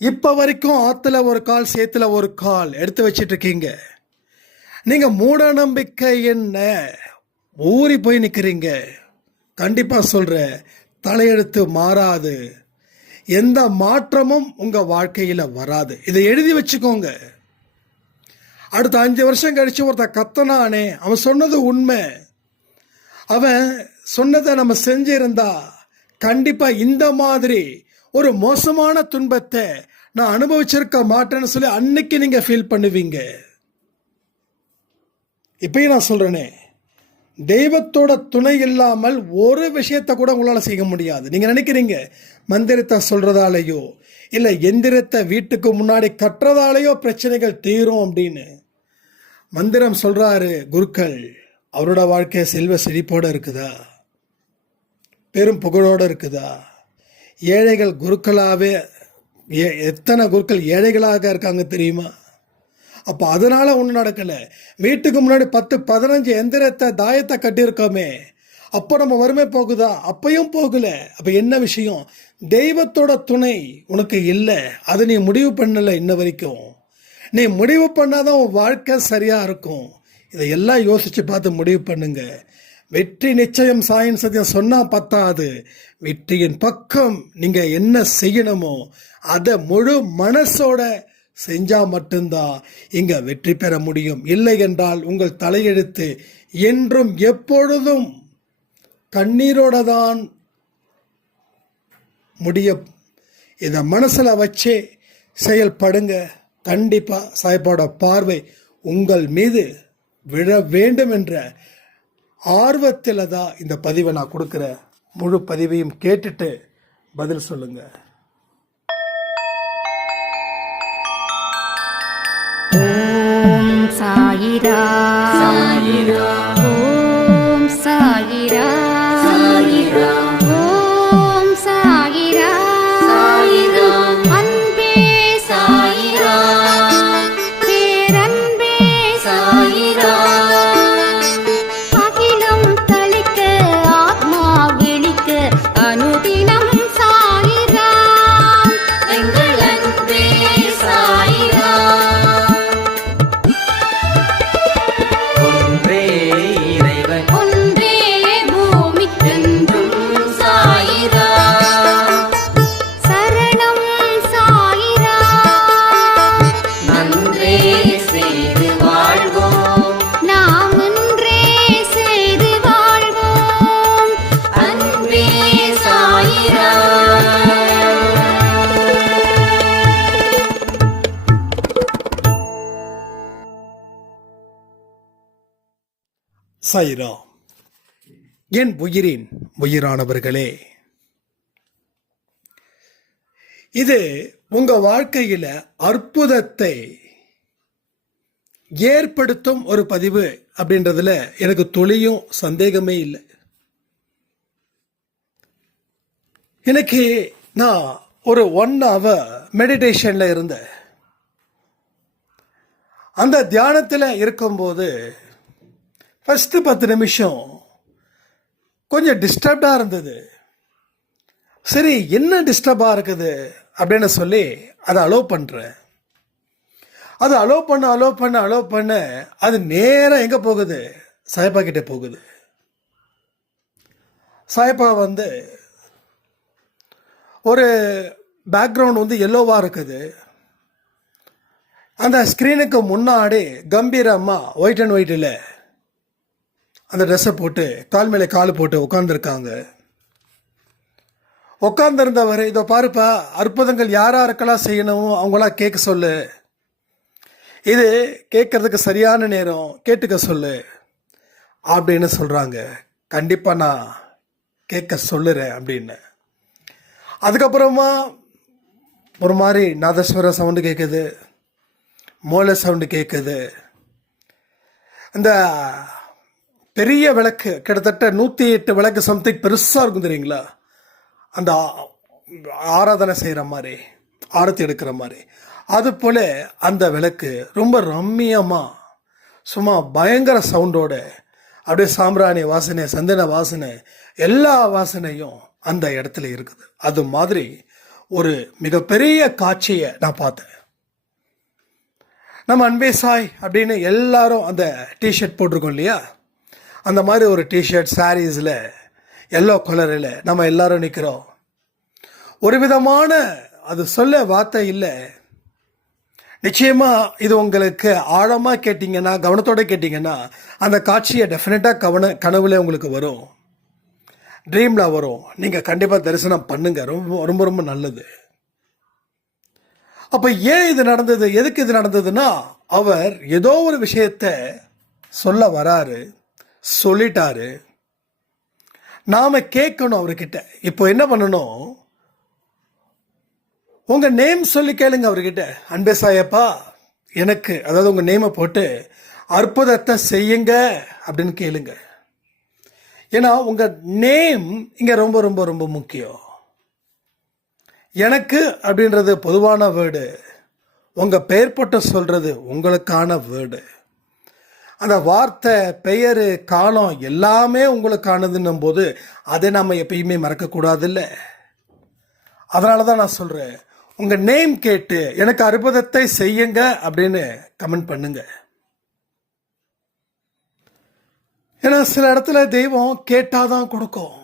இப்போ வரைக்கும் ஆற்றுல ஒரு கால் சேத்துல ஒரு கால் எடுத்து வச்சிட்டு இருக்கீங்க. நீங்கள் மூட நம்பிக்கை என்ன ஊறி போய் நிற்கிறீங்க. கண்டிப்பாக சொல்கிறேன், தலையெழுத்து மாறாது, எந்த மாற்றமும் உங்கள் வாழ்க்கையில் வராது. இதை எழுதி வச்சுக்கோங்க. அடுத்த 5 வருஷம் கழித்து ஒருத்தன் கத்தனானே, அவன் சொன்னது உண்மை, அவன் சொன்னதை நம்ம செஞ்சிருந்தா கண்டிப்பாக இந்த மாதிரி ஒரு மோசமான துன்பத்தை நான் அனுபவிச்சிருக்க மாட்டேன்னு சொல்லி அன்னைக்கு நீங்கள் ஃபீல் பண்ணுவீங்க. இப்பயும் நான் சொல்கிறேனே, தெய்வத்தோட துணை இல்லாமல் ஒரு விஷயத்தை கூட உங்களால் செய்ய முடியாது. நீங்கள் நினைக்கிறீங்க மந்திரத்தை சொல்கிறதாலேயோ இல்லை எந்திரத்தை வீட்டுக்கு முன்னாடி கட்டுறதாலேயோ பிரச்சனைகள் தீரும் அப்படின்னு. மந்திரம் சொல்கிறாரு குருக்கள், அவரோட வாழ்க்கை செல்வ செழிப்போடு இருக்குதா, பெரும் புகழோடு இருக்குதா? ஏழைகள் குருக்களாகவே எத்தனை குருக்கள் ஏழைகளாக இருக்காங்க தெரியுமா? அப்போ அதனால் ஒன்றும் நடக்கலை. வீட்டுக்கு முன்னாடி 10-15 எந்திரத்தை தாயத்தை கட்டியிருக்கோமே, அப்போ நம்ம வறுமை போகுதா? அப்பையும் போகலை. அப்போ என்ன விஷயம்? தெய்வத்தோட துணை உனக்கு இல்லை. அதை நீ முடிவு பண்ணலை இன்ன வரைக்கும். நீ முடிவு பண்ணாதான் உன் வாழ்க்கை சரியாக இருக்கும். இதையெல்லாம் யோசித்து பார்த்து முடிவு பண்ணுங்க. வெற்றி நிச்சயம் சாயின் சத்தியம் சொன்னால் பத்தாது. வெற்றியின் பக்கம் நீங்கள் என்ன செய்யணுமோ அதை முழு மனசோட செஞ்சால் மட்டும்தான் இங்கே வெற்றி பெற முடியும். இல்லை என்றால் உங்கள் தலையெழுத்து என்றும் எப்பொழுதும் கண்ணீரோட தான் முடியும். இதை மனசில் வச்சே செயல்படுங்க. கண்டிப்பாக சாய்பாட பார்வை உங்கள் மீது விழ வேண்டும் என்ற ஆர்வத்தில் தான் இந்த பதிவை நான் கொடுக்குற. முழு பதிவையும் கேட்டுட்டு பதில் சொல்லுங்க. ஓம் சாயிரா சாயிரா, ஓம் சாயிரா சாயிரா, ஓம் சாயிரா சாயிரா, அன்பே சாயிரா, பேரன்பே சாயிரா, அகிலம் தளிக்க ஆத்மா விழிக்க அனுதினம் சாயிரா, எங்கள் அன்பே சாயிரா. ஒன்றே இறைவன், ஒன்றே பூமிக்கென்றும் சாயிரா, சரணம் சாயிரா, நன்றே செய்து வாழ்வோம், நாம் ஒன்றே செய்து வாழ்வோம், அன்பே சாயிரா. சாயிரா. என் உயிரின் உயிரானவர்களே, இது உங்க வாழ்க்கையில அற்புதத்தை ஏற்படுத்தும் ஒரு பதிவு அப்படின்றதுல எனக்கு துளியும் சந்தேகமே இல்லை. எனக்கு நான் ஒரு 1 hour மெடிடேஷன்ல இருந்தேன். அந்த தியானத்தில் இருக்கும்போது ஃபஸ்ட்டு 10 நிமிஷம் கொஞ்சம் டிஸ்டர்ப்டாக இருந்தது. சரி, என்ன டிஸ்டர்பாக இருக்குது அப்படின்னு சொல்லி அதை அலோவ் பண்ணுறேன். அது அலோவ் பண்ண அது நேராக எங்கே போகுது? சாயப்பா கிட்டே போகுது. சாயப்பா ஒரு பேக்ரவுண்ட் எல்லோவாக இருக்குது. அந்த ஸ்க்ரீனுக்கு முன்னாடி கம்பீரமாக ஒயிட் அண்ட் ஒயிட்டில் அந்த ட்ரெஸ்ஸை போட்டு கால் மேலே கால் போட்டு உட்காந்துருக்காங்க. உட்காந்துருந்தவர், இதோ பாருப்பா, அற்புதங்கள் யாரெல்லாம் செய்யணும் அவங்களாம் கேட்க சொல்லு, இது கேட்கறதுக்கு சரியான நேரம், கேட்டுக்க சொல்லு அப்படின்னு சொல்கிறாங்க. கண்டிப்பாக நான் கேட்க சொல்லுறேன் அப்படின்னு. அதுக்கப்புறமா ஒரு மாதிரி நாதஸ்வர சவுண்டு கேட்குது, மோள சவுண்டு கேட்குது. இந்த பெரிய விளக்கு, கிட்டத்தட்ட 108 விளக்கு சம்திங் பெருசாக இருக்கும் தெரியுங்களா, அந்த ஆராதனை செய்கிற மாதிரி, ஆரத்தி எடுக்கிற மாதிரி, அது போல் அந்த விளக்கு ரொம்ப ரம்மியமாக சும்மா பயங்கர சவுண்டோட அப்படியே சாம்பிராணி வாசனை, சந்தன வாசனை, எல்லா வாசனையும் அந்த இடத்துல இருக்குது. அது மாதிரி ஒரு மிகப்பெரிய காட்சியை நான் பார்த்தேன். நம்ம அன்பே சாய் அப்படின்னு எல்லாரும் அந்த டிஷர்ட் போட்டிருக்கோம் இல்லையா, அந்த மாதிரி ஒரு டிஷர்ட் சாரீஸில் எல்லோ கலரில் நம்ம எல்லாரும் நிற்கிறோம். ஒரு விதமான அது சொல்ல வார்த்தை இல்லை. நிச்சயமாக இது உங்களுக்கு ஆழமாக கேட்டிங்கன்னா, கவனத்தோடு கேட்டிங்கன்னா அந்த காட்சியை டெஃபினட்டாக கனவுல உங்களுக்கு வரும், ட்ரீமில் வரும். நீங்கள் கண்டிப்பாக தரிசனம் பண்ணுங்க, ரொம்ப ரொம்ப ரொம்ப நல்லது. அப்போ ஏன் இது நடந்தது, எதுக்கு இது நடந்ததுன்னா, அவர் ஏதோ ஒரு விஷயத்தை சொல்ல வராரு, சொல்லிட்டாரு, நாம் கேட்கணும் அவர்கிட்ட. இப்போ என்ன பண்ணணும், உங்கள் நேம் சொல்லி கேளுங்க அவர்கிட்ட. அன்பே சாயப்பா எனக்கு, அதாவது உங்கள் நேமை போட்டு அற்புதத்தை செய்யுங்க அப்படின்னு கேளுங்க. ஏன்னா உங்கள் நேம் இங்கே ரொம்ப ரொம்ப ரொம்ப முக்கியம். எனக்கு அப்படின்றது பொதுவான வேர்டு, உங்கள் பெயர் போட்டு சொல்கிறது உங்களுக்கான வேர்டு. அந்த வார்த்தை, பெயர், காலம் எல்லாமே உங்களுக்கானதுன்னும் போது அதை நம்ம எப்பயுமே மறக்கக்கூடாது இல்லை. அதனால தான் நான் சொல்கிறேன், உங்கள் நேம் கேட்டு எனக்கு அற்புதத்தை செய்யுங்க அப்படின்னு கமெண்ட் பண்ணுங்க. ஏன்னா சில இடத்துல தெய்வம் கேட்டாதான் கொடுக்கும்.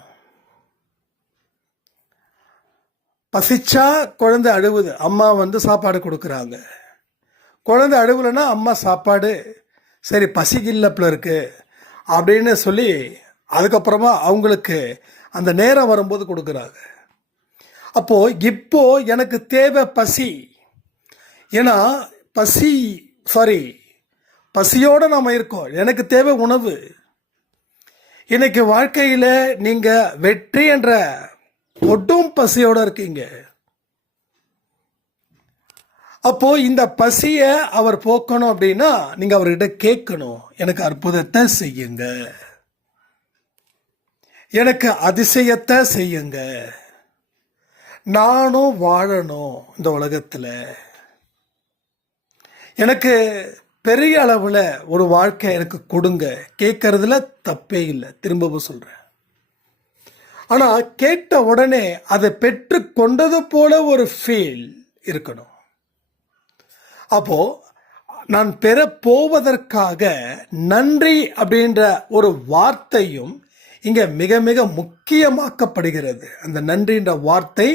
பசிச்சா குழந்தை அழுவுது, அம்மா சாப்பாடு கொடுக்குறாங்க. குழந்தை அழுவலைன்னா அம்மா சாப்பாடு, சரி பசிக்கில்லப்பில் இருக்கு அப்படின்னு சொல்லி அதுக்கப்புறமா அவங்களுக்கு அந்த நேரம் வரும்போது கொடுக்குறாங்க. அப்போ இப்போ எனக்கு தேவை பசி. ஏன்னா பசியோடு நாம் இருக்கோம். எனக்கு தேவை உணவு. இன்னைக்கு வாழ்க்கையில் நீங்கள் வெற்றி என்ற ஒட்டும் பசியோடு இருக்கீங்க. அப்போ இந்த பசியை அவர் போக்கணும் அப்படின்னா நீங்கள் அவர்கிட்ட கேட்கணும், எனக்கு அற்புதத்தை செய்யுங்க, எனக்கு அதிசயத்தை செய்யுங்க, நானும் வாழணும் இந்த உலகத்தில், எனக்கு பெரிய அளவில் ஒரு வாழ்க்கை எனக்கு கொடுங்க. கேட்கறதுல தப்பே இல்லை, திரும்பவும் சொல்கிறேன். ஆனால் கேட்ட உடனே அதை பெற்று கொண்டது போல ஒரு ஃபீல் இருக்கணும். அப்போ நான் பெற போவதற்காக நன்றி அப்படின்ற ஒரு வார்த்தையும் இங்கே மிக மிக முக்கியமாக்கப்படுகிறது. அந்த நன்றின்ற வார்த்தை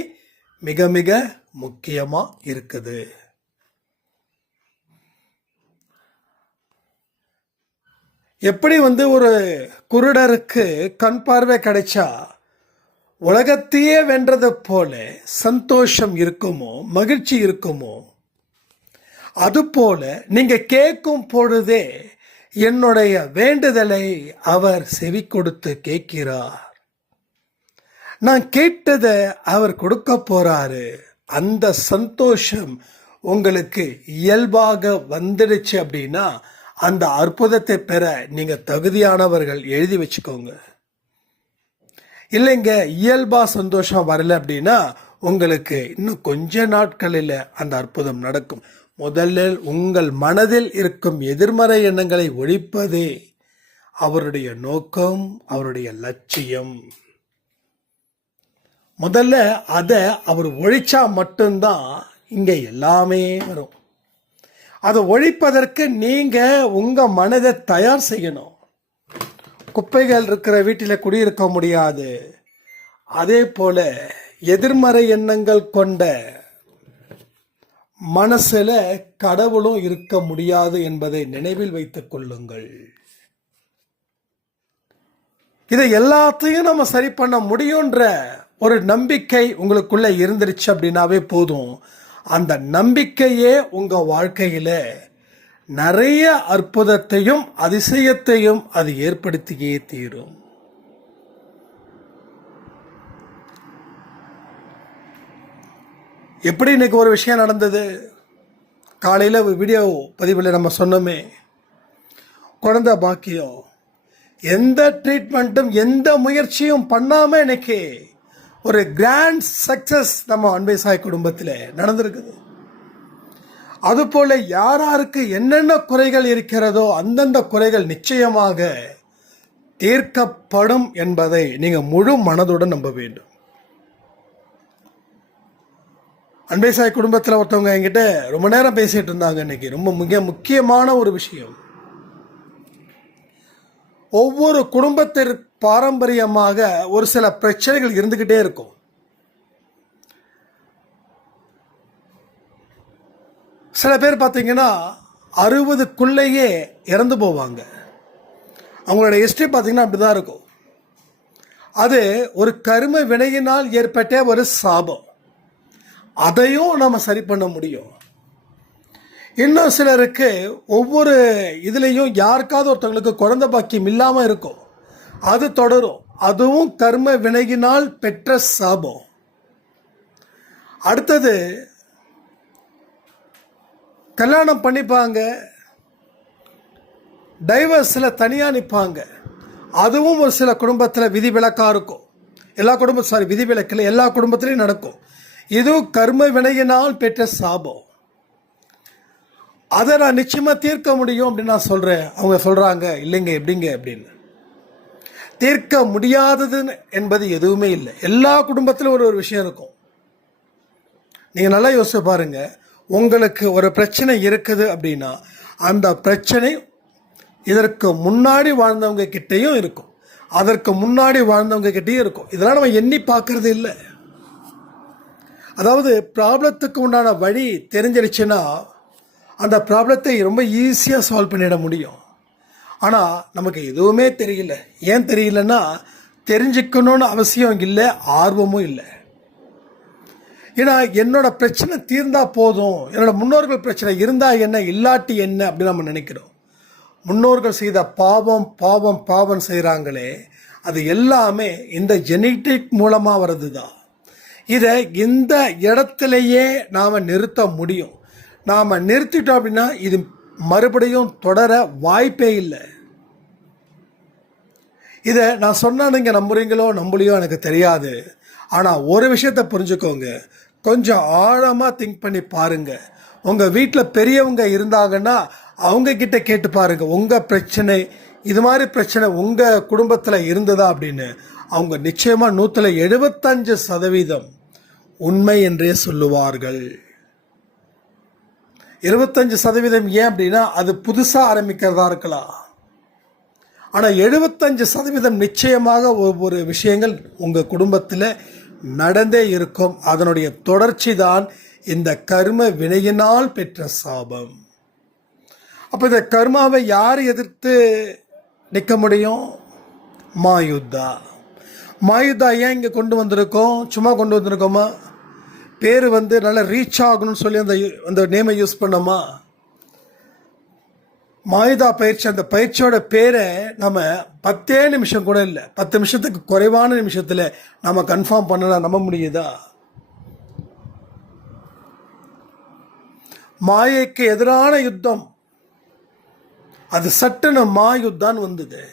மிக மிக முக்கியமாக இருக்குது. எப்படி ஒரு குருடருக்கு கண் பார்வை கிடைச்சா உலகத்தையே வென்றது போல சந்தோஷம் இருக்குமோ, மகிழ்ச்சி இருக்குமோ, அதுபோல நீங்க கேட்கும் பொழுதே என்னுடைய வேண்டுதலை அவர் செவி கொடுத்து கேட்கிறார். நான் கேட்டதை அவர் கொடுக்க போறாரு. அந்த சந்தோஷம் உங்களுக்கு இயல்பாக வந்துடுச்சு அப்படின்னா அந்த அற்புதத்தை பெற நீங்க தகுதியானவர்கள், எழுதி வச்சுக்கோங்க. இல்லைங்க இயல்பா சந்தோஷம் வரல அப்படின்னா உங்களுக்கு இன்னும் கொஞ்ச நாட்களில் அந்த அற்புதம் நடக்கும். முதலில் உங்கள் மனதில் இருக்கும் எதிர்மறை எண்ணங்களை ஒழிப்பதே அவருடைய நோக்கம், அவருடைய லட்சியம். முதல்ல அதை அவர் ஒழிச்சா மட்டும்தான் இங்க எல்லாமே வரும். அதை ஒழிப்பதற்கு நீங்க உங்க மனதை தயார் செய்யணும். குப்பைகள் இருக்கிற வீட்டில் குடியிருக்க முடியாது. அதே போல எதிர்மறை எண்ணங்கள் கொண்ட மனசுல கடவுளும் இருக்க முடியாது என்பதை நினைவில் வைத்துக் கொள்ளுங்கள். இதை எல்லாத்தையும் நம்ம சரி பண்ண முடியும்ன்ற ஒரு நம்பிக்கை உங்களுக்குள்ள இருந்துருச்சு அப்படின்னாவே போதும். அந்த நம்பிக்கையே உங்க வாழ்க்கையில நிறைய அற்புதத்தையும் அதிசயத்தையும் அது ஏற்படுத்தியே தீரும். எப்படி இன்னைக்கு ஒரு விஷயம் நடந்தது, காலையில் வீடியோ பதிவில் நம்ம சொன்னோமே, குழந்தை பாக்கியம், எந்த ட்ரீட்மெண்ட்டும் எந்த முயற்சியும் பண்ணாமல் இன்னைக்கு ஒரு கிராண்ட் சக்சஸ் நம்ம அன்பே சாய் குடும்பத்தில் நடந்திருக்குது. அதுபோல யாராருக்கு என்னென்ன குறைகள் இருக்கிறதோ அந்தந்த குறைகள் நிச்சயமாக தீர்க்கப்படும் என்பதை நீங்கள் முழு மனதுடன் நம்ப வேண்டும். அன்பேசாய் குடும்பத்தில் ஒருத்தவங்க என்கிட்ட ரொம்ப நேரம் பேசிகிட்டு இருந்தாங்க. இன்னைக்கு ரொம்ப முக்கியமான ஒரு விஷயம். ஒவ்வொரு குடும்பத்திற்கு பாரம்பரியமாக ஒரு சில பிரச்சனைகள் இருந்துக்கிட்டே இருக்கும். சில பேர் பார்த்தீங்கன்னா 60க்குள்ளேயே இறந்து போவாங்க. அவங்களோட ஹிஸ்ட்ரி பார்த்தீங்கன்னா அப்படி தான் இருக்கும். அது ஒரு கர்ம வினையினால் ஏற்பட்ட ஒரு சாபம். அதையும் நம்ம சரி பண்ண முடியும். இன்னும் சிலருக்கு ஒவ்வொரு இதுலேயும் யாருக்காவது ஒருத்தவங்களுக்கு குழந்தை பாக்கியம் இல்லாமல் இருக்கும். அது தொடரும். அதுவும் கர்ம வினையினால் பெற்ற சாபம். அடுத்தது கல்யாணம் பண்ணிப்பாங்க, டைவர்ஸில் தனியாக நிற்பாங்க. அதுவும் ஒரு சில குடும்பத்தில் விதிவிலக்காக இருக்கும். விதிவிலக்கில் எல்லா குடும்பத்திலையும் நடக்கும். இதுவும் கர்ம வினையினால் பெற்ற சாபம். அதை நான் நிச்சயமாக தீர்க்க முடியும் அப்படின்னு நான் சொல்கிறேன். அவங்க சொல்கிறாங்க, இல்லைங்க எப்படிங்க அப்படின்னு. தீர்க்க முடியாதது என்பது எதுவுமே இல்லை. எல்லா குடும்பத்திலும் ஒரு விஷயம் இருக்கும். நீங்கள் நல்லா யோசிச்சு பாருங்கள். உங்களுக்கு ஒரு பிரச்சனை இருக்குது அப்படின்னா அந்த பிரச்சனை இதற்கு முன்னாடி வாழ்ந்தவங்க கிட்டேயும் இருக்கும், அதற்கு முன்னாடி வாழ்ந்தவங்க கிட்டேயும் இருக்கும். இதெல்லாம் நம்ம எண்ணி பார்க்கறது இல்லை. அதாவது ப்ராப்ளத்துக்கு உண்டான வழி தெரிஞ்சிருச்சுன்னா அந்த ப்ராப்ளத்தை ரொம்ப ஈஸியாக சால்வ் பண்ணிட முடியும். ஆனால் நமக்கு எதுவுமே தெரியல. ஏன் தெரியலன்னா தெரிஞ்சுக்கணும்னு அவசியம் இல்லை, ஆர்வமும் இல்லை. ஏன்னா என்னோட பிரச்சனை தீர்ந்தா போதும், என்னோட முன்னோர்கள் பிரச்சனை இருந்தால் என்ன இல்லாட்டி என்ன அப்படின்னு நம்ம நினைக்கிறோம். முன்னோர்கள் செய்த பாவம் பாவம் பாவம் செய்கிறாங்களே, அது எல்லாமே இந்த ஜெனட்டிக் மூலமாக வர்றது தான். இதை இந்த இடத்துலையே நாம் நிறுத்த முடியும். நாம் நிறுத்திட்டோம் அப்படின்னா இது மறுபடியும் தொடர வாய்ப்பே இல்லை. இதை நான் சொன்னால் நீங்கள் நம்புறீங்களோ நம்பலையோ எனக்கு தெரியாது. ஆனால் ஒரு விஷயத்தை புரிஞ்சுக்கோங்க, கொஞ்சம் ஆழமாக திங்க் பண்ணி பாருங்கள். உங்கள் வீட்டில் பெரியவங்க இருந்தாங்கன்னா அவங்கக்கிட்ட கேட்டு பாருங்கள், உங்கள் பிரச்சனை இது மாதிரி பிரச்சனை உங்கள் குடும்பத்தில் இருந்ததா அப்படின்னு. அவங்க நிச்சயமாக 175% உண்மை என்றே சொல்லுவார்கள். 25% ஏன் அப்படின்னா அது புதுசாக ஆரம்பிக்கிறதா இருக்கலாம். ஆனால் 75% நிச்சயமாக ஒவ்வொரு விஷயங்கள் உங்கள் குடும்பத்தில் நடந்தே இருக்கும். அதனுடைய தொடர்ச்சி தான் இந்த கர்ம வினையினால் பெற்ற சாபம். அப்போ இந்த கர்மாவை யார் எதிர்த்து நிற்க முடியும்? மாயுத்தா. மாயுத்தா ஏன் இங்கே கொண்டு வந்திருக்கோம்? சும்மா கொண்டு வந்திருக்கோமா? பேர் நல்லா ரீச் ஆகணும்னு சொல்லி அந்த நேமை யூஸ் பண்ணோமா? மாயுதா பயிற்சி, அந்த பயிற்சியோட பேரை நம்ம 10 நிமிஷம் கூட இல்லை, 10 நிமிஷத்துக்கு குறைவான நிமிஷத்தில் நம்ம கன்ஃபார்ம் பண்ணலாம். நம்ப முடியுதா? மாயைக்கு எதிரான யுத்தம், அது சட்டுன்னு மாயுத்தான்னு வந்தது.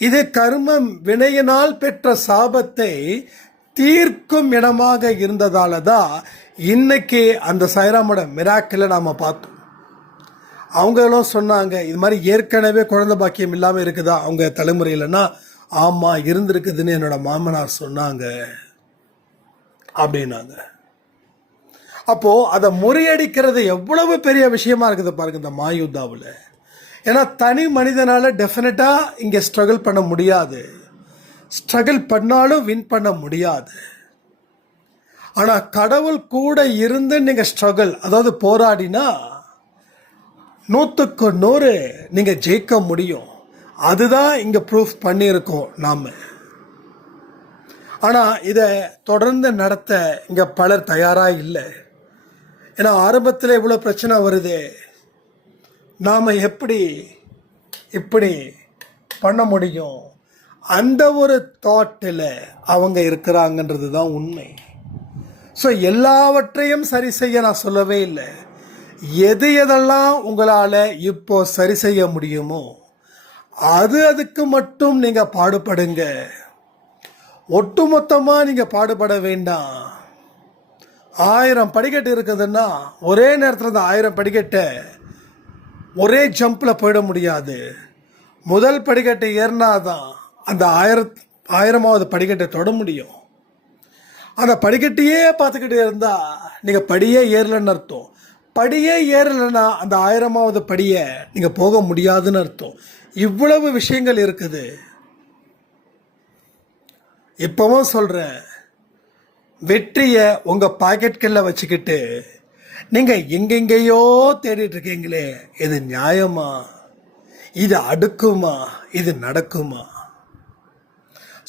இது கர்ம வினையினால் பெற்ற சாபத்தை தீர்க்கும் இடமாக இருந்ததால தான் இன்னைக்கு அந்த சாய்ராமோட மிராக்கிளை நாம் பார்த்தோம். அவங்களும் சொன்னாங்க, இது மாதிரி ஏற்கனவே குழந்தை பாக்கியம் இல்லாமல் இருக்குதா அவங்க தலைமுறையிலன்னா, ஆமாம் இருந்திருக்குதுன்னு என்னோட மாமனார் சொன்னாங்க அப்படின்னாங்க. அப்போது அதை முறியடிக்கிறது எவ்வளவு பெரிய விஷயமா இருக்குது பாருங்க இந்த மாயுத்தாவில். ஏன்னா தனி மனிதனால் டெஃபினட்டாக இங்கே ஸ்ட்ரகிள் பண்ண முடியாது, ஸ்ட்ரகிள் பண்ணாலும் வின் பண்ண முடியாது. ஆனால் கடவுள் கூட இருந்து நீங்கள் ஸ்ட்ரகிள், அதாவது போராடினா 100க்கு 100 நீங்கள் ஜெயிக்க முடியும். அதுதான் இங்கே ப்ரூஃப் பண்ணியிருக்கோம் நாம். ஆனால் இதை தொடர்ந்து நடத்த இங்கே பலர் தயாராக இல்லை. ஏன்னா ஆரம்பத்தில் இவ்வளோ பிரச்சனை வருது, நாம் இப்படி பண்ண முடியும், அந்த ஒரு தாட்டில் அவங்க இருக்கிறாங்கன்றது தான் உண்மை. ஸோ எல்லாவற்றையும் சரி செய்ய நான் சொல்லவே இல்லை. எதெல்லாம் உங்களால் இப்போ சரி செய்ய முடியுமோ அதுக்கு மட்டும் நீங்கள் பாடுபடுங்க. ஒட்டுமொத்தமாக நீங்கள் பாடுபட வேண்டாம். 1000 படிக்கட்டு இருக்குதுன்னா ஒரே நேரத்தில் அந்த 1000 படிக்கட்டை ஒரே ஜம்பில் போயிட முடியாது. முதல் படிக்கட்டை ஏறினாதான் அந்த 1000வது படிக்கட்டை தொட முடியும். அந்த படிக்கட்டையே பார்த்துக்கிட்டே இருந்தா நீங்கள் படியே ஏறலன்னு அர்த்தம். படியே ஏறலைன்னா அந்த 1000வது படியை நீங்கள் போக முடியாதுன்னு அர்த்தம். இவ்வளவு விஷயங்கள் இருக்குது. இப்பவும் சொல்கிறேன், வெற்றியை உங்கள் பாக்கெட்களில் வச்சுக்கிட்டு நீங்கள் எங்கெங்கேயோ தேடிட்டு இருக்கீங்களே, இது நியாயமா? இது அடுக்குமா? இது நடக்குமா?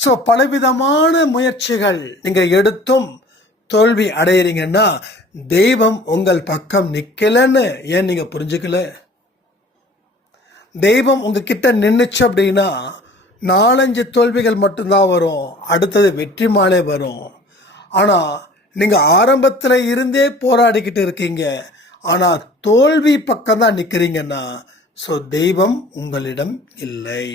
ஸோ பலவிதமான முயற்சிகள் நீங்கள் எடுத்தும் தோல்வி அடையிறீங்கன்னா தெய்வம் உங்கள் பக்கம் நிற்கலன்னு ஏன் நீங்கள் புரிஞ்சுக்கல? தெய்வம் உங்ககிட்ட நின்றுச்சு அப்படின்னா 4-5 தோல்விகள் மட்டும்தான் வரும், அடுத்தது வெற்றி மாலை வரும். ஆனால் நீங்கள் ஆரம்பத்தில் இருந்தே போராடிக்கிட்டு இருக்கீங்க, ஆனால் தோல்வி பக்கம்தான் நிற்கிறீங்கன்னா ஸோ தெய்வம் உங்களிடம் இல்லை.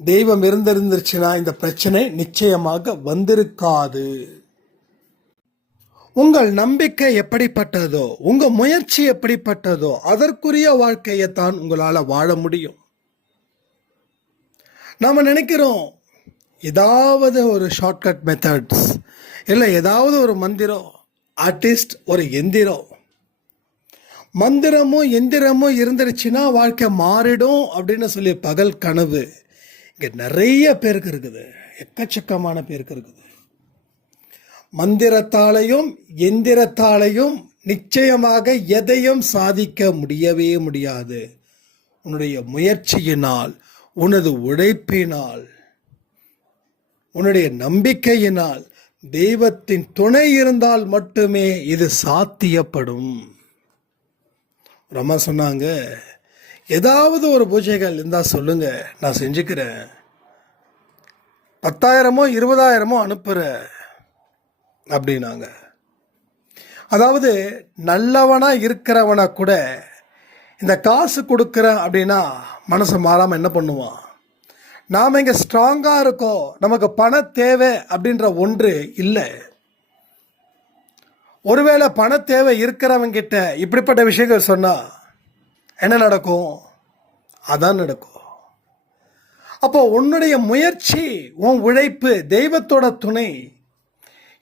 தெய்வம் இருந்திருந்துச்சுன்னா இந்த பிரச்சனை நிச்சயமாக வந்திருக்காது. உங்கள் நம்பிக்கை எப்படிப்பட்டதோ, உங்க முயற்சி எப்படிப்பட்டதோ அதற்குரிய வாழ்க்கையைத்தான் உங்களால் வாழ முடியும். நாம் நினைக்கிறோம் ஏதாவது ஒரு ஷார்ட்கட் மெத்தட்ஸ், இல்லை ஏதாவது ஒரு மந்திரம், ஆர்டிஸ்ட் ஒரு எந்திரம், மந்திரமும் எந்திரமும் இருந்துருச்சுன்னா வாழ்க்கை மாறிடும் அப்படின்னு சொல்லி பகல் கனவு இங்கே நிறைய பேருக்கு இருக்குது, எக்கச்சக்கமான பேருக்கு இருக்குது. மந்திரத்தாலையும் எந்திரத்தாலையும் நிச்சயமாக எதையும் சாதிக்க முடியவே முடியாது. உன்னுடைய முயற்சியினால், உனது உழைப்பினால், உன்னுடைய நம்பிக்கையினால், தெய்வத்தின் துணை இருந்தால் மட்டுமே இது சாத்தியப்படும். ரொம்ப சொன்னாங்க, ஏதாவது ஒரு பூஜைகள் இருந்தால் சொல்லுங்க, நான் செஞ்சுக்கிறேன். 10,000மோ 20,000மோ அனுப்புகிறேன் அப்படின்னாங்க. அதாவது நல்லவனா இருக்கிறவனா கூட இந்த காசு கொடுக்குறேன் அப்படின்னா மனசு மாறாமல் என்ன பண்ணுவான்? நாம் இங்கே ஸ்ட்ராங்காக இருக்கோம், நமக்கு பண தேவை அப்படின்ற ஒன்று இல்லை. ஒருவேளை பண தேவை இருக்கிறவங்கிட்ட இப்படிப்பட்ட விஷயங்கள் சொன்னால் என்ன நடக்கும்? அதான் நடக்கும். அப்போ உன்னுடைய முயற்சி, உன் உழைப்பு, தெய்வத்தோட துணை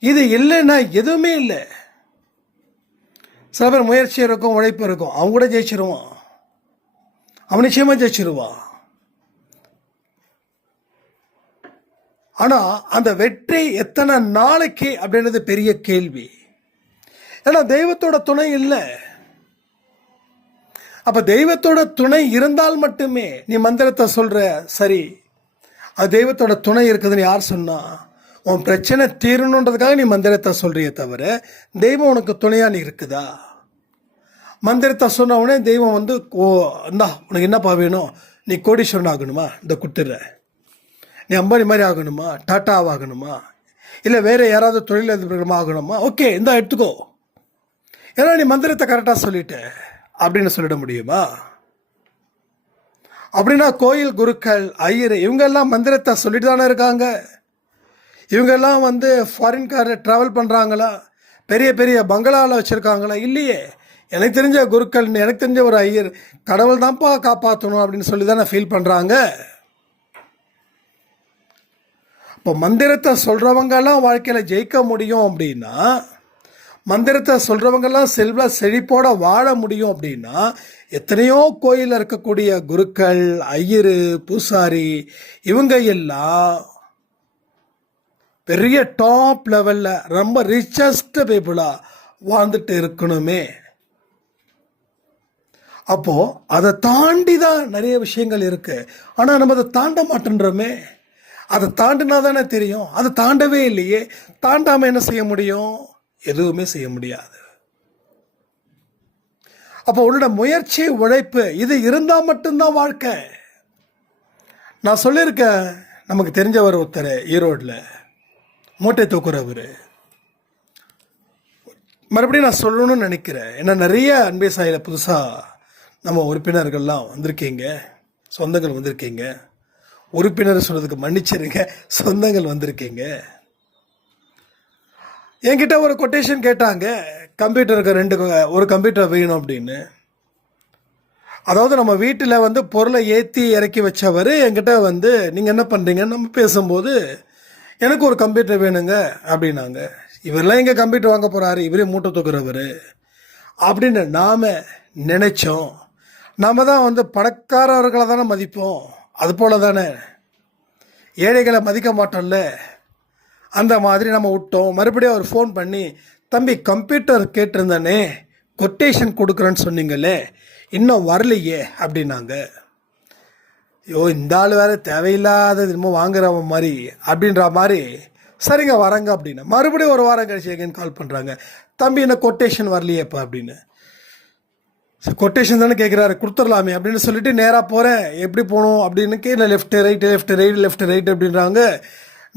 இது இல்லைன்னா எதுவுமே இல்லை. சில பேர் முயற்சி இருக்கும், உழைப்பு இருக்கும், அவன் கூட ஜெயிச்சிருவான், அவன் நிச்சயமா ஜெயிச்சிருவான். ஆனால் அந்த வெற்றி எத்தனை நாளைக்கு அப்படின்றது பெரிய கேள்வி. ஏன்னா தெய்வத்தோட துணை இல்லை. அப்போ தெய்வத்தோட துணை இருந்தால் மட்டுமே நீ மந்திரத்தை சொல்கிற, சரி அது தெய்வத்தோட துணை இருக்குதுன்னு யார் சொன்னா? உன் பிரச்சனை தீரணுன்றதுக்காக நீ மந்திரத்தை சொல்கிறியே தவிர தெய்வம் உனக்கு துணையாக நீ இருக்குதா? மந்திரத்தை சொன்ன உடனே தெய்வம் வந்து இந்தா உனக்கு என்னப்பா வேணும், நீ கோடீஸ்வரன் ஆகணுமா, இந்த கொடுத்துட்ற, நீ அம்பானி மாதிரி ஆகணுமா, டாட்டா ஆகணுமா, இல்லை வேறு யாராவது தொழிலதிபர்களமாக ஆகணுமா, ஓகே இந்தா எடுத்துக்கோ, ஏன்னா நீ மந்திரத்தை கரெக்டாக சொல்லிட்ட அப்படின்னு சொல்லிட முடியுமா? அப்படின்னா கோயில் குருக்கள், ஐயர் இவங்கெல்லாம் மந்திரத்தை சொல்லிட்டு தானே இருக்காங்க. இவங்கெல்லாம் வந்து ஃபாரின் காரில் ட்ராவல் பண்ணுறாங்களா, பெரிய பெரிய பங்களாவில் வச்சுருக்காங்களா? இல்லையே. எனக்கு தெரிஞ்ச குருக்கள், எனக்கு தெரிஞ்ச ஒரு ஐயர் கடவுள் தான்ப்பா காப்பாற்றணும் அப்படின்னு சொல்லி தானே ஃபீல் பண்ணுறாங்க. இப்போ மந்திரத்தை சொல்கிறவங்கெல்லாம் வாழ்க்கையில் ஜெயிக்க முடியும் அப்படின்னா, மந்திரத்தை சொல்கிறவங்கெல்லாம் செல்வ செழிப்போட வாழ முடியும் அப்படின்னா, எத்தனையோ கோயிலில் இருக்கக்கூடிய குருக்கள், ஐயரு, பூசாரி இவங்க எல்லாம் பெரிய டாப் லெவலில் ரொம்ப ரிச்சஸ்ட் பீப்புளாக வாழ்ந்துட்டு இருக்கணுமே. அப்போது அதை தாண்டி தான் நிறைய விஷயங்கள் இருக்குது. ஆனால் நம்ம அதை தாண்ட மாட்டேன்றோமே. அதை தாண்டினா தானே தெரியும். அதை தாண்டவே இல்லையே. தாண்டாமல் என்ன செய்ய முடியும்? எதுவுமே செய்ய முடியாது. அப்போ உன்னோட முயற்சி, உழைப்பு இது இருந்தால் மட்டும்தான் வாழ்க்கை. நான் சொல்லியிருக்கேன், நமக்கு தெரிஞ்சவர் ஒருத்தர் ஈரோடில் மூட்டை தூக்குறவர். மறுபடியும் நான் சொல்லணும்னு நினைக்கிறேன். ஏன்னா நிறைய அன்பே சாயில் புதுசாக நம்ம உறுப்பினர்கள்லாம் வந்திருக்கீங்க, சொந்தங்கள் வந்திருக்கீங்க. உறுப்பினர் சொல்கிறதுக்கு மன்னிச்சிருங்க, சொந்தங்கள் வந்திருக்கீங்க. என்கிட்ட ஒரு கொட்டேஷன் கேட்டாங்க, கம்ப்யூட்டருக்கு ஒரு கம்ப்யூட்டர் வேணும் அப்படின்னு. அதாவது நம்ம வீட்டில் வந்து பொருளை ஏற்றி இறக்கி வச்சவர் என்கிட்ட வந்து நீங்கள் என்ன பண்ணுறீங்கன்னு நம்ம பேசும்போது எனக்கு ஒரு கம்ப்யூட்டர் வேணுங்க அப்படின்னாங்க. இவரெல்லாம் எங்கே கம்ப்யூட்டர் வாங்க போகிறாரு, இவரே மூட்டை தூக்குறவர் அப்படின்னு நாம் நினைச்சோம். நாம் தான் வந்து பணக்காரர்களை தானே மதிப்போம், அது போல தானே ஏழைகளை மதிக்க மாட்டோம்ல. அந்த மாதிரி நம்ம விட்டோம். மறுபடியும் அவர் ஃபோன் பண்ணி, தம்பி கம்ப்யூட்டர் கேட்டிருந்தானே, கொட்டேஷன் கொடுக்குறேன்னு சொன்னீங்களே, இன்னும் வரலையே அப்படின்னாங்க. ஐயோ, இந்த ஆள் வேறு தேவையில்லாத இன்னும் வாங்குறவன் மாதிரி அப்படின்ற மாதிரி, சரிங்க வரங்க அப்படின்னு. மறுபடியும் ஒரு வாரம் கழிச்சு எங்கேன்னு கால் பண்ணுறாங்க, தம்பி என்ன கொட்டேஷன் வரலையேப்பா அப்படின்னு. கொட்டேஷன் தானே கேட்குறாரு, கொடுத்துடலாமே அப்படின்னு சொல்லிட்டு நேராக போகிறேன். எப்படி போகணும் அப்படின்னு கீழே லெஃப்ட் ரைட் அப்படின்றாங்க.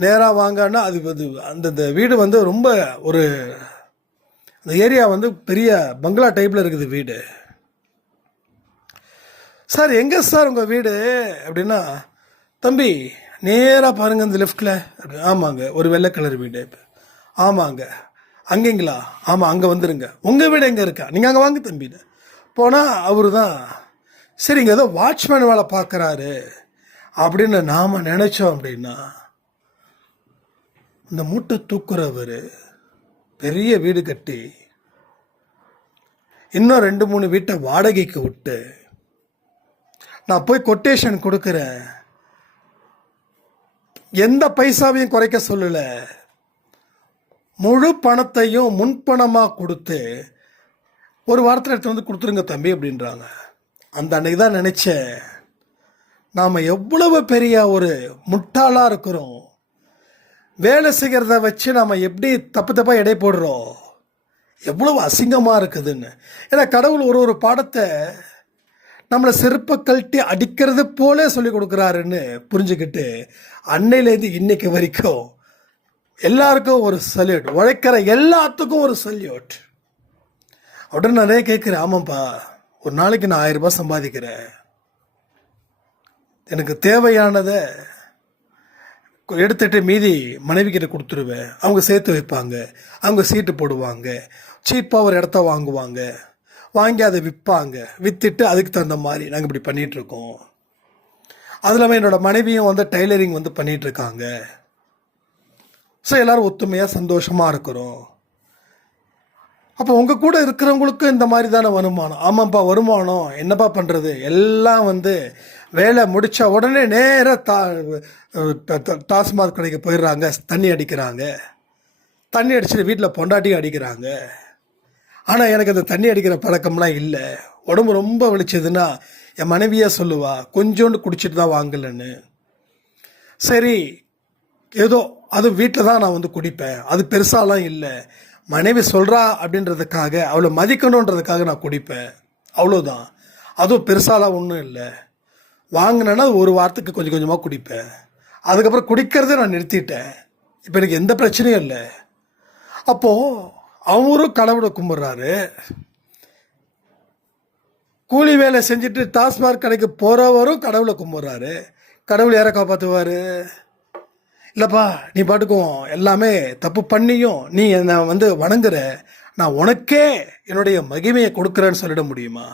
நேராக வாங்கன்னா அது அந்த வீடு வந்து ரொம்ப ஒரு, அந்த ஏரியா வந்து பெரிய பங்களா டைப்பில் இருக்குது வீடு. சார் எங்கே சார் உங்கள் வீடு அப்படின்னா, தம்பி நேராக பாருங்கள் இந்த லெஃப்டில். ஆமாங்க, ஒரு வெள்ளை கலர் வீடு. ஆமாங்க, அங்கேங்களா? ஆமாம், அங்கே வந்துடுங்க. உங்கள் வீடு எங்கே இருக்கா? நீங்கள் அங்கே வாங்க தம்பின்னு போனால் அவரு தான், சரிங்க ஏதோ வாட்ச்மேன் வேலை பார்க்குறாரு அப்படின்னு நாம் நினச்சோம். அப்படின்னா இந்த மூட்டை தூக்குறவர் பெரிய வீடு கட்டி இன்னும் 2-3 வீட்டை வாடகைக்கு விட்டு, நான் போய் கொட்டேஷன் கொடுக்குறேன், எந்த பைசாவையும் குறைக்க சொல்லலை, முழு பணத்தையும் முன்பணமாக கொடுத்து ஒரு வாரத்தில் எடுத்து வந்து கொடுத்துருங்க தம்பி அப்படின்றாங்க. அந்த அன்னைக்கு தான் நினச்சேன், நாம் எவ்வளவு பெரிய ஒரு முட்டாளாக இருக்கிறோம். வேலை செய்கிறத வச்சு நாம் எப்படி தப்பாக எடை போடுறோம், எவ்வளவு அசிங்கமாக இருக்குதுன்னு. ஏன்னா கடவுள் ஒரு பாடத்தை நம்மளை செருப்பை கழட்டி அடிக்கிறது போல சொல்லி கொடுக்குறாருன்னு புரிஞ்சுக்கிட்டு, அன்னையிலேருந்து இன்னைக்கு வரைக்கும் எல்லாருக்கும் ஒரு சல்யூட், உழைக்கிற எல்லாத்துக்கும் ஒரு சல்யூட் அப்படின்னு நிறைய கேட்குறேன். ஆமாப்பா, ஒரு நாளைக்கு நான் 1000 ரூபாய் சம்பாதிக்கிறேன், எனக்கு தேவையானதை எடுத்துட்டு மீதி மனைவி கிட்ட கொடுத்துருவேன். அவங்க சேர்த்து வைப்பாங்க, அவங்க சீட்டு போடுவாங்க, சீப்பாக ஒரு இடத்த வாங்குவாங்க, வாங்கி அதை விற்பாங்க, விற்றுட்டு அதுக்கு தகுந்த மாதிரி நாங்கள் இப்படி பண்ணிகிட்ருக்கோம். அது இல்லாமல் என்னோடய மனைவியும் வந்து டைலரிங் வந்து பண்ணிகிட்ருக்காங்க. ஸோ எல்லோரும் ஒத்துமையாக சந்தோஷமாக இருக்கிறோம். அப்போ உங்கள் கூட இருக்கிறவங்களுக்கும் இந்த மாதிரி தானே வருமானம்? ஆமாப்பா வருமானம், என்னப்பா பண்ணுறது, எல்லாம் வந்து வேலை முடித்த உடனே நேராக டாஸ்மாக் கடைக்கு போயிடுறாங்க, தண்ணி அடிக்கிறாங்க, தண்ணி அடிச்சுட்டு வீட்டில் பொண்டாட்டியும் அடிக்கிறாங்க. ஆனால் எனக்கு அந்த தண்ணி அடிக்கிற பழக்கம்லாம் இல்லை. உடம்பு ரொம்ப வலிச்சதுன்னா என் மனைவியாக சொல்லுவா, கொஞ்சோண்டு குடிச்சிட்டு தான் வாங்கலன்னு. சரி ஏதோ அது வீட்டில் தான் நான் வந்து குடிப்பேன், அது பெருசாலாம் இல்லை, மனைவி சொல்கிறா அப்படின்றதுக்காக, அவளை மதிக்கணுன்றதுக்காக நான் குடிப்பேன், அவ்வளோதான். அதுவும் பெருசாலாம் ஒன்றும் இல்லை. வாங்கினேன்னா ஒரு வாரத்துக்கு கொஞ்சம் கொஞ்சமாக குடிப்பேன், அதுக்கப்புறம் குடிக்கிறத நான் நிறுத்திட்டேன். இப்போ எனக்கு எந்த பிரச்சனையும் இல்லை. அப்போது அவரும் கடவுளை கும்பிட்றாரு, கூலி வேலை செஞ்சுட்டு டாஸ்மாக் கடைக்கு போகிறவரும் கடவுளை கும்பிட்றாரு. கடவுள் யாரை காப்பாற்றுவார்? இல்லைப்பா நீ பாட்டுக்கும் எல்லாமே தப்பு பண்ணியும் நீ என்னை வந்து வணங்குற, நான் உனக்கே என்னுடைய மகிமையை கொடுக்குறேன்னு சொல்லிட முடியுமா?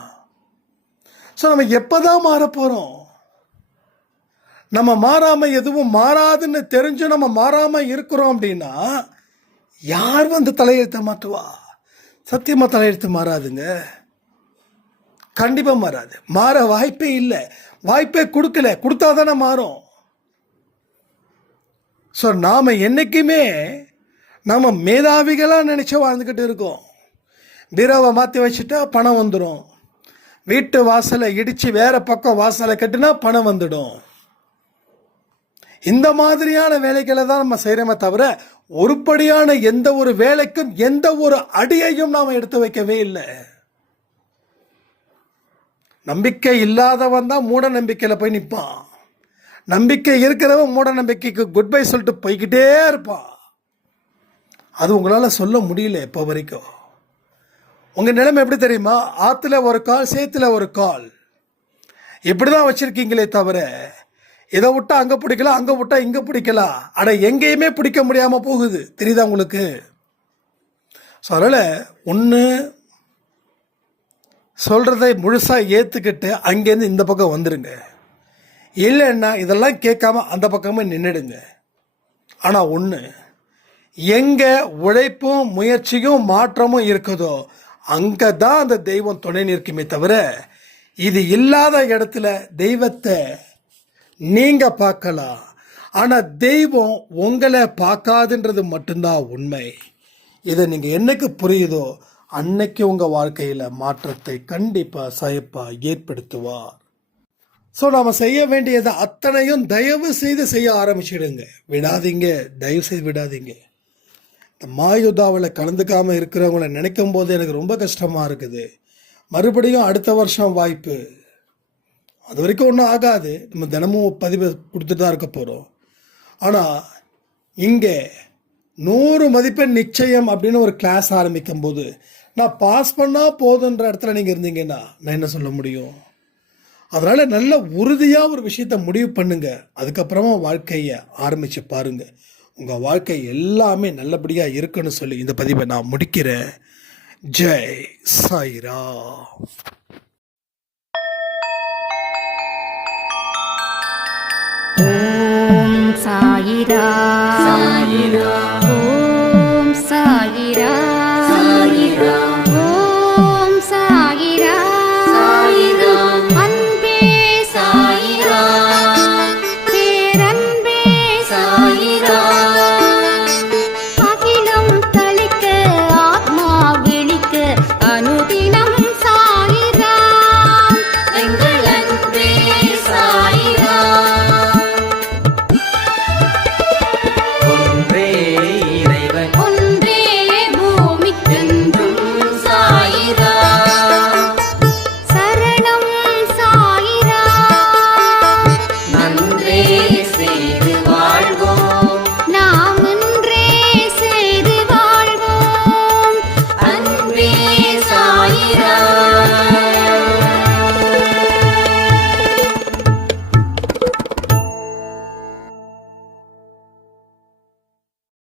ஸோ நம்ம எப்போ தான் மாற போகிறோம்? நம்ம மாறாமல் எதுவும் மாறாதுன்னு தெரிஞ்சு நம்ம மாறாமல் இருக்கிறோம் அப்படின்னா யார் வந்து தலையெழுத்த மாற்றுவா? சத்தியமாக தலையெழுத்து மாறாதுங்க, கண்டிப்பாக மாறாது. மாற வாய்ப்பே இல்லை, வாய்ப்பே கொடுக்கல, கொடுத்தா தானே மாறும். ஸோ நாம் என்றைக்குமே நாம் மேதாவிகளாக நினச்சி வாழ்ந்துக்கிட்டு இருக்கோம். பீரோவை மாற்றி வச்சுட்டா பணம் வந்துடும், வீட்டு வாசலை இடித்து வேறு பக்கம் வாசலை கட்டினா பணம் வந்துடும். இந்த மாதிரியான வேலைகளை தான் நம்ம செய்கிறோமே தவிர உருப்படியான எந்த ஒரு வேலைக்கும் எந்த ஒரு அடியையும் நாம் எடுத்து வைக்கவே இல்லை. நம்பிக்கை இல்லாதவன் தான் மூட நம்பிக்கையில் போய் நிற்பான், நம்பிக்கை இருக்கிறவன் மூட நம்பிக்கைக்கு குட் பை சொல்லிட்டு போய்கிட்டே இருப்பான். அது உங்களால் சொல்ல முடியல இப்போ வரைக்கும். உங்கள் நிலைமை எப்படி தெரியுமா? ஆற்றுல ஒரு கால், சேத்துல ஒரு கால், இப்படி தான் வச்சுருக்கீங்களே தவிர இதை விட்டா அங்கே பிடிக்கலாம், அங்கே விட்டா இங்கே பிடிக்கலாம், அட எங்கேயுமே பிடிக்க முடியாமல் போகுது. தெரியுதா உங்களுக்கு? ஸோ அதனால் ஒன்று சொல்கிறதை முழுசாக ஏற்றுக்கிட்டு அங்கேருந்து இந்த பக்கம் வந்துடுங்க, இல்லைன்னா இதெல்லாம் கேட்காம அந்த பக்கமே நின்றுடுங்க. ஆனால் ஒன்று, எங்கே உழைப்பும் முயற்சியும் மாற்றமும் இருக்குதோ அங்கே தான் அந்த தெய்வம் துணை நிற்குமே தவிர, இது இல்லாத இடத்துல தெய்வத்தை நீங்கள் பார்க்கலாம், ஆனால் தெய்வம் உங்களை பார்க்காதுன்றது மட்டும்தான் உண்மை. இதை நீங்கள் என்னைக்கு புரியுதோ அன்னைக்கு உங்கள் வாழ்க்கையில் மாற்றத்தை கண்டிப்பாக சாயப்பா ஏற்படுத்துவார். ஸோ நாம் செய்ய வேண்டியதை அத்தனையும் தயவு செய்து செய்ய ஆரம்பிச்சிடுங்க. விடாதீங்க, தயவு செய்து விடாதீங்க. இந்த மாயுதாவில் கலந்துக்காமல் இருக்கிறவங்கள நினைக்கும் போது எனக்கு ரொம்ப கஷ்டமாக இருக்குது. மறுபடியும் அடுத்த வருஷம் வாய்ப்பு, அது வரைக்கும் ஒன்றும் ஆகாது, நம்ம தினமும் பதிவு கொடுத்துட்டு தான் இருக்க போகிறோம். ஆனால் இங்கே 100 மதிப்பெண் நிச்சயம் அப்படின்னு ஒரு கிளாஸ் ஆரம்பிக்கும் போது நான் பாஸ் பண்ணால் போதுன்ற இடத்துல நீங்கள் இருந்தீங்கன்னா நான் என்ன சொல்ல முடியும்? அதனால் நல்ல உறுதியாக ஒரு விஷயத்தை முடிவு பண்ணுங்க. அதுக்கப்புறமா வாழ்க்கையை ஆரம்பித்து பாருங்கள். உங்கள் வாழ்க்கை எல்லாமே நல்லபடியாக இருக்குன்னு சொல்லி இந்த பதிவை நான் முடிக்கிறேன். ஜெய் சாய்ராம். ஓம் சாயிரா சாயிரா